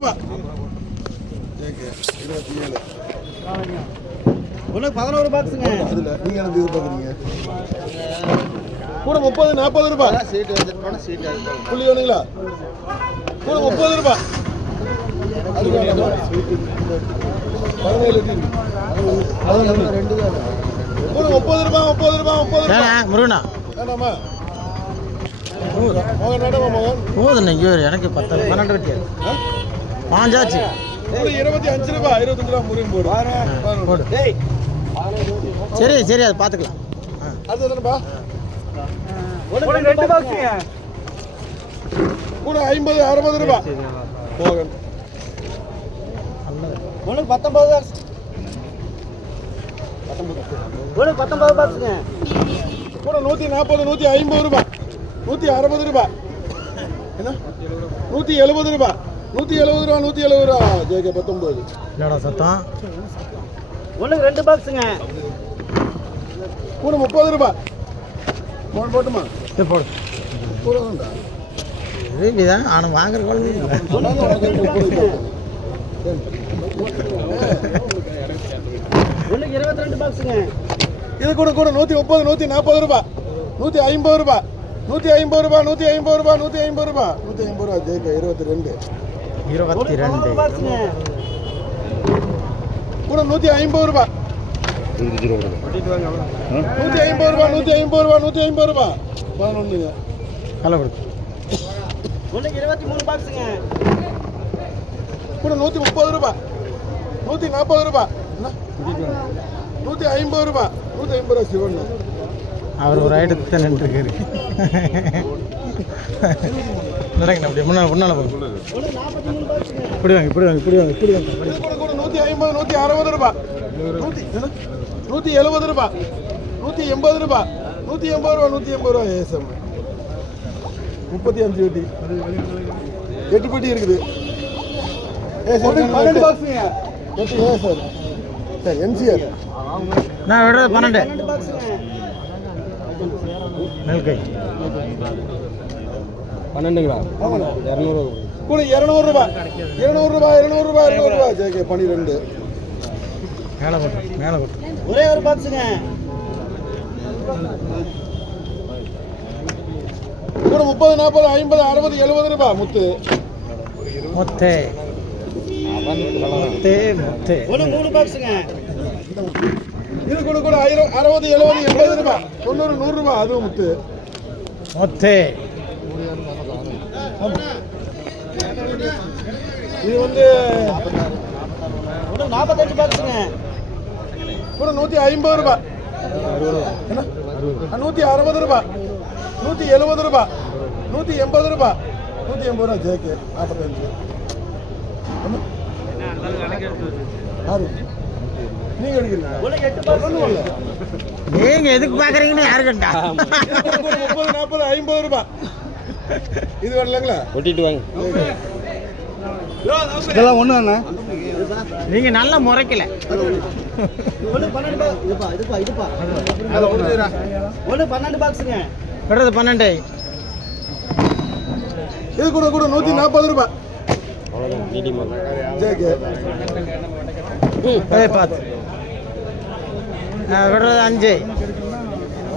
ஒன்று 11 பாக்ஸுங்க. அதில் நீங்கள் என்ன எதிர்பார்க்குறீங்க? கூட 30-40 ரூபாய் சீட்டு எடுத்துட்டு சீட்டு புள்ளி வேணுங்களா? கூட 30 ரூபாய். அது 17 ரெண்டு தான் கூட 30 ரூபாய். முருகனா வேணாமா? மகன் வேண்டாமா மகன்? போதுண்ணே ஐயோ எனக்கு 12 வெட்டி பாஞ்சாச்சு. கூட 25 ரூபாய். 25 ரூபாய் முருகன் போடு. போடு சரி சரி அது பார்த்துக்கலாம். அது எதுனப்பா? ரெண்டு பாக்ஸுங்க. கூட 50-60 ரூபாய். மகன் ஒன்று 19 பாக்ஸ். ஒன்று 19 பாக்ஸுங்க. கூட 140-150 ரூபாய். 160 ரூபாய். என்ன 170 ரூபாய். 170 ரூபா. ஜேகே 19. இல்லடா சத்தம். ஒன்று 2 பாக்ஸுங்க. கூட 30 ரூபாய். மோன் போட்டுமா? இது போடு கூட தான்டா. இதுதான் ஆனால் வாங்குற குழந்தை ஒன்று 22 பாக்ஸுங்க. இது கூட 130-140 ரூபாய். 150 ரூபாய். 150 ரூபாய். 150 ரூபாய். 150 ரூபாய். 150 ரூபாய். ஜேகே 22. 22 பாக்ஸுங்க. கூட 150 ரூபாய். 150 ரூபாய். 150 ரூபாய். 11. நல்லா கொடுக்கு. ஒன்று 23 பாக்ஸுங்க. கூட 130 ரூபாய். 140 ரூபாய். என்ன 150 ரூபாய். 150 ரூபாய் சிவன். அவர் ஒரு ஐட்டத்தை தான் நின்றுருக்காரு. நடங்க அப்படியே முன்னால் போகும். ஒன்று 43 பாக்ஸுங்க. இப்படி வாங்க இப்படி வாங்க இப்படி வாங்க இப்படி வாங்க. இது கூட 150-160 ரூபாய். 170 ரூபாய். 180 ரூபாய். 180 ரூபாய். ஏசம் 35 வெட்டி 8 பெட்டி இருக்குது. ஒன்று 12 பாக்ஸுங்க. 8 ஏ சார். சார் எம்சிஆர் நான் விடுறது 12 12 பாக்ஸுங்க. நெல்கை 12ங்களா? ஆமாண்ணா. 200 கூட 200 ரூபாய். 200 ரூபாய். 200 ரூபாய். 200 ரூபாய். ஜேகே 12. மேலே போட்டு மேலே போட்டு ஒரே ஒரு பாக்ஸுங்க. கூட 30-40-50-60-70 ரூபாய். முத்து முத்தே முத்தே முத்தே. ஒன்று 3 பாக்ஸுங்க. இது கூட 60-70-80 ரூபாய். 90-100 ரூபாய். அதுவும் முத்து முத்தே. இது வந்து ஒன்று 45 பாக்ஸுங்க. கூட 150 ரூபாய். என்ன 160 ரூபாய். 170 ரூபாய். 180 ரூபாய். 180 ரூபாய். ஜேகே 45. நீங்க எடுக்கிறீங்க? ஒன்று 8 பாக்ஸுங்க. நீங்க எதுக்கு பாக்குறீங்கன்னு யாரு கண்டா? 30-40-50 ரூபாய். இது வரலங்களா? ஒட்டிட்டு வாங்க. இதெல்லாம் ஒண்ணு தானே? நீங்க நல்லா முறைக்கல. ஒன்று 12 பாக்ஸ். இதுப்பா. ஒன்று 12 பாக்ஸுங்க. விடுறது 12. இது கூட 140 ரூபாய். ஜேகே பார்த்து விடுறது 5.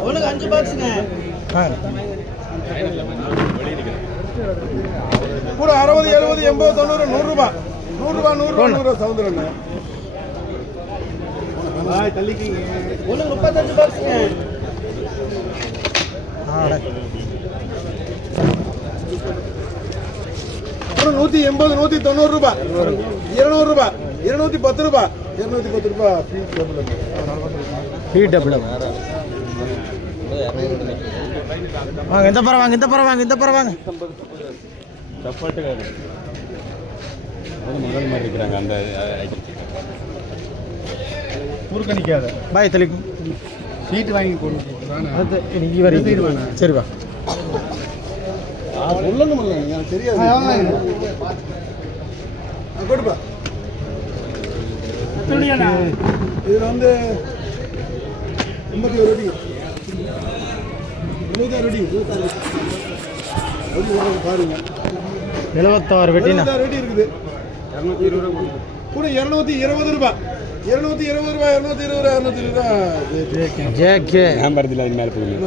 ஒன்று 5 பாக்ஸுங்க. கூட 60-70-80-90-100 ரூபாய். 100 ரூபாய். 100 ரூபாய். சவுந்தரண்ணே ஒன்று 35 பாக்ஸுங்க. கூட 180-190 ரூபாய். 200 ரூபாய். 210 ரூபாய். 210 ரூபாய். PW வாங்க இந்த பரம் வாங்க இந்த பரம் வாங்க இந்த பரம் வாங்க. மகள் மாதிரி இருக்கிறாங்க அந்த முறுக்கணிக்காத பாய் தெளிக்கும் சீட்டு வாங்கி போட்டு இன்னைக்கு வரைக்கும் சரி வா. சொல்லணும் எனக்கு தெரியாது. கொடுப்பா. இதில் வந்து 81 ரெடி. 26 ரெடி. பாருங்க 76 வெட்டினா ரெடி இருக்குது. கூட 220 ரூபாய் 220 ரூபாய் 220 ரூபாய் ஜேகே வியாபாரத்தில் அது மேலே போகுது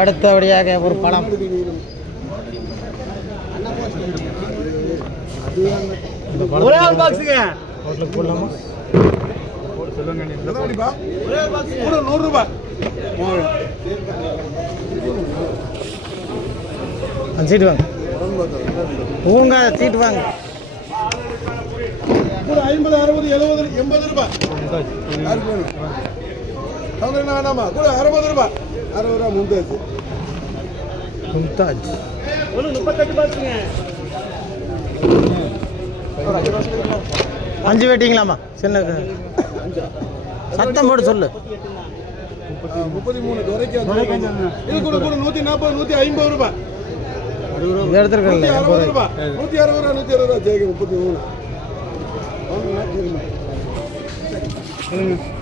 அடுத்தபடியாக ஒரு பழம் ஒரே ஒரு பாக்ஸுங்க. ஹோட்டலுக்கு போடலாமா? ஒரே ஒரு பாக்ஸுங்க. கூட 100 ரூபாய் அந்த சீட்டு வாங்க ஊங்க சீட்டு வாங்க. கூட 50 60 70 80 ரூபாய் யாருக்கு வேணும் அவங்க என்ன வேணாமா கூட 60 ரூபாய் 60 ரூபாய் முந்தாச்சு மும்தாஜ் ஒண்ணு 38 பாக்ஸுங்க. 5 வெட்டிங்களாமா? சின்ன சத்தம் போட்டு சொல்லு. 33 வரைக்கும் இது கூட கூட 140 150 ரூபாய் எடுத்துருக்கல 160 ரூபாய் 160 ரூபாய் 160 ரூபாய் ஜெயிக்க 33